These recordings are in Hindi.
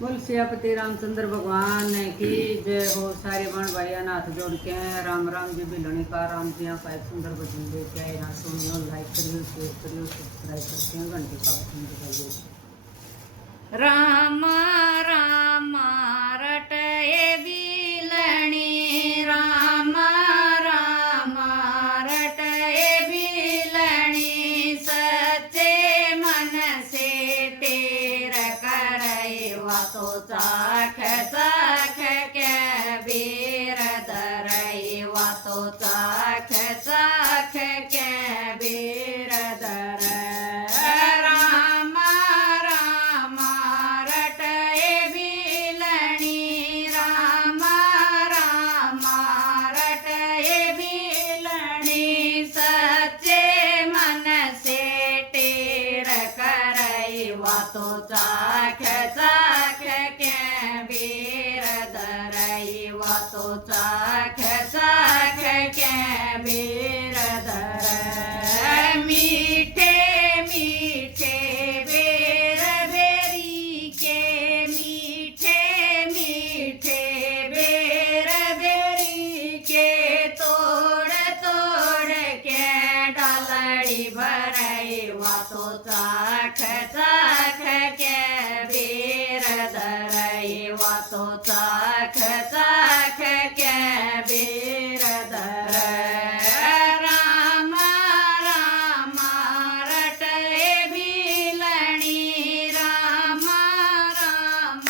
बोल सियापति रामचंद्र भगवान की जय हो। सारे बण भाइयों ने हाथ जोड़ के राम राम जी बिलणी का राम जी का एक सुंदर भजन लेके आए। यहाँ सुनियो, लाइक करियो, शेयर करियो, सब्सक्राइब करके घंटे का बटन दबाइए। राम राम रटए बिलणी, राम राम रटए बिलणी, सच्चे मन से टेर करई वातो चाख चाख के बीर धरई, वातो चाख चाख के बीर धर। राम राम रटए बिलणी, राम राम रटए बिलणी, सच्चे मन से टेर करई वातो चाख चाख के बीर धरई, वातो चाख चाख के बीर धर। मीठे मीठे बेर बेरी के, मीठे मीठे बेर बेरी के, तोड़ तोड़ के डालड़ी भरई वातो चाख चाख के बीर धरई, वातो चाख चाख के बीर धर। राम राम रटए बिलणी, राम राम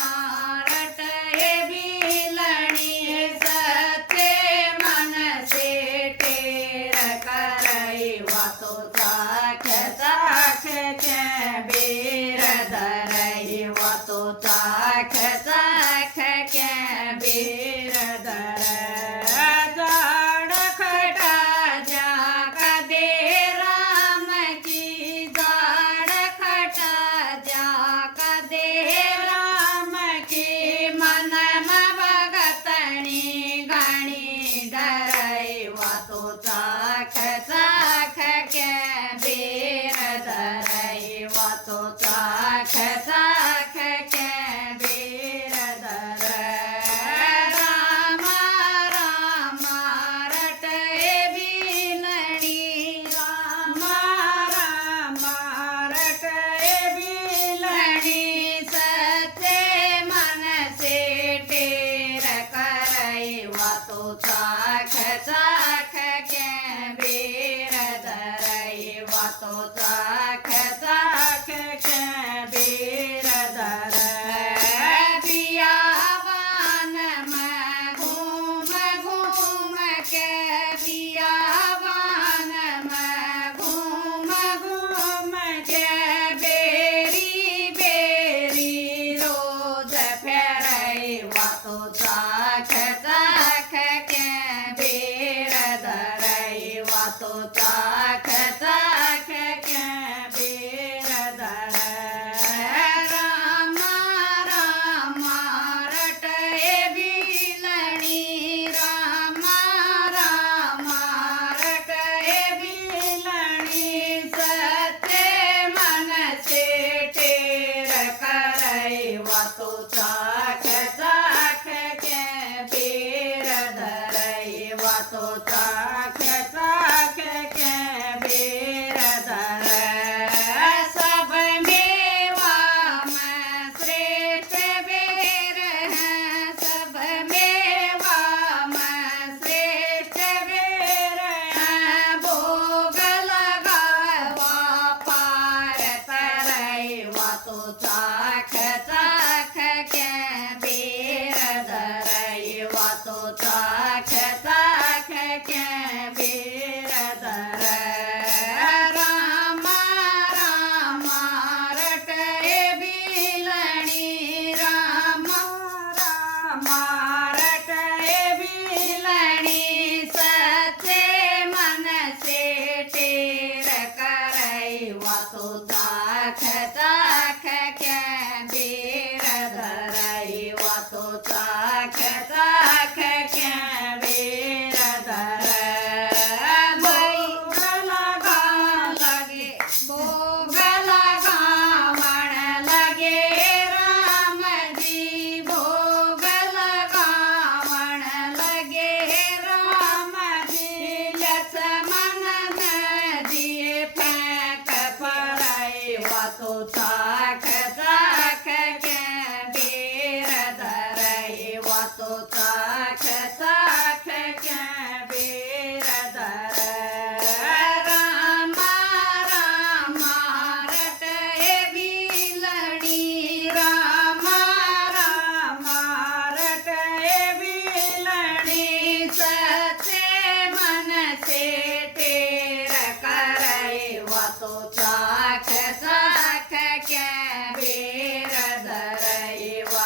रटए बिलणी, सच्चे मन से टेर करई वातो चाख चाख के बीर धरई, वातो चाख चाख के बीर धर। जाड़ खटा जा कदे राम की, जाड़ खटा जा कदे राम की, मन में भगतनी गणी डरई वातो चाख चाख के बीर धरई, वातो चाख चाख के बीर धर। राम राम रटए बिलणी, राम राम रटए बिलणी, सच्चे मन से टेर करई वातो चाख चाख के बीर धरई, वातो चाख चाख के बीर धर। बियावान में घूम घूम के, बियावान में घूम घूम के, बेरी बेरी रोज फेरई वातो चाख चाख के बीर धरई, वातो चाख चाख के बीर धर। राम राम रटए बिलणी, राम राम रटए बिलणी, सच्चे मन से टेर करई वातो चाख चाख के बीर धरई, वातो चाख चाख के बीर धर। सब मेवा में श्रेष्ठ बेर है, सब मेवा में श्रेष्ठ बेर है, भोग लगावा पार तरई वातो चाख चाख के बीर धरई, वातो चाख चाख के बीर धर। राम राम रटए बिलणी, राम राम रटए बिलणी, सच्चे मन से टेर करई वातो चाख चाख के बीर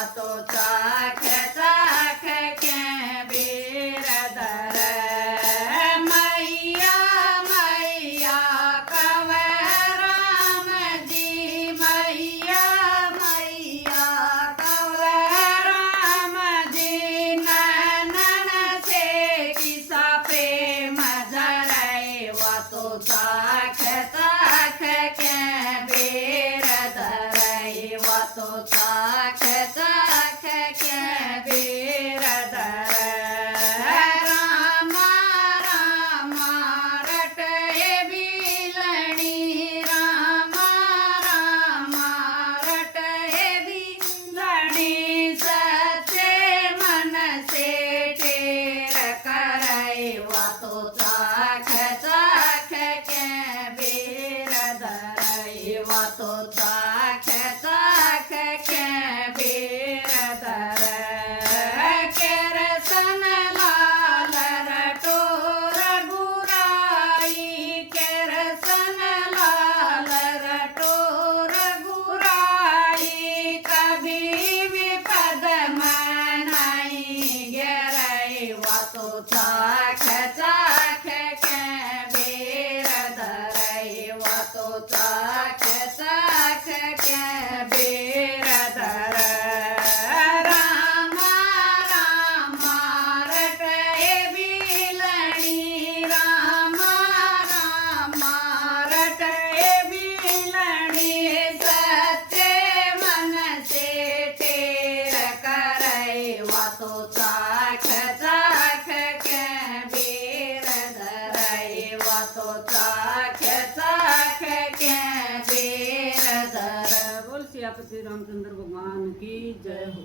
वातो चाख चाख के बिरदर मैया मैया कवे राम जी मैया मैया कवे राम जी नैनन से किसा प्रेम जरै वातो चाख चाख के बिरदर वातो चाख चाख के बिरदर राम राम रटे बिलणी राम राम रटे बिलणी सच्चे मन से टेर करे वातो चाख चाख के बिरदर वातो चाख चाख के बिरदर केरसन लाल रटोर गुराई केरसन लाल रटोर गुराई कभी विपद मनाई गेरई वातो चाख चाख के बिरदर वातो चाख चाख के बिरदर राम राम रटे बिलणी राम राम रटे बिलणी सच्चे मन से टेर करे वातो चाख चाख के बिरदर वातो चाख चाख के बिरदर। बोल सियापति रामचंद्र भगवान की जय हो।